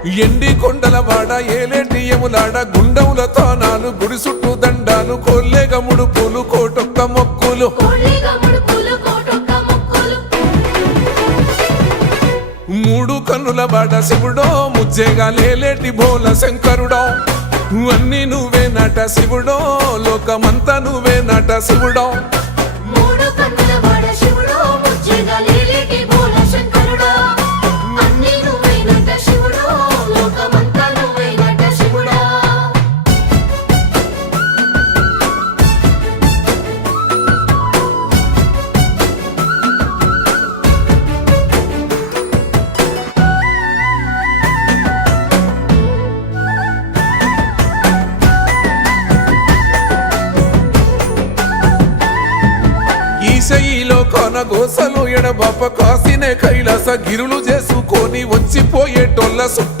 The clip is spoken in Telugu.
ఎండి కొండల వాడ ఏలేటి యములాడ గుండముల తానాలు గుడి చుట్టూ దండాలు కొల్లేగ ముడుపులు కోటొక్క మొక్కులు మూడు కన్నుల వాడ శివుడో ముజ్జేగా లేలేటి బోల శంకరుడో అన్ని నువ్వే నట శివుడో లోకమంతా నువ్వే నట శివుడో ఈశయిలో కొనగోసలు ఎడబాప కాసినే కైలాస గిరులు చేసుకొని వచ్చిపోయేటోళ్ళ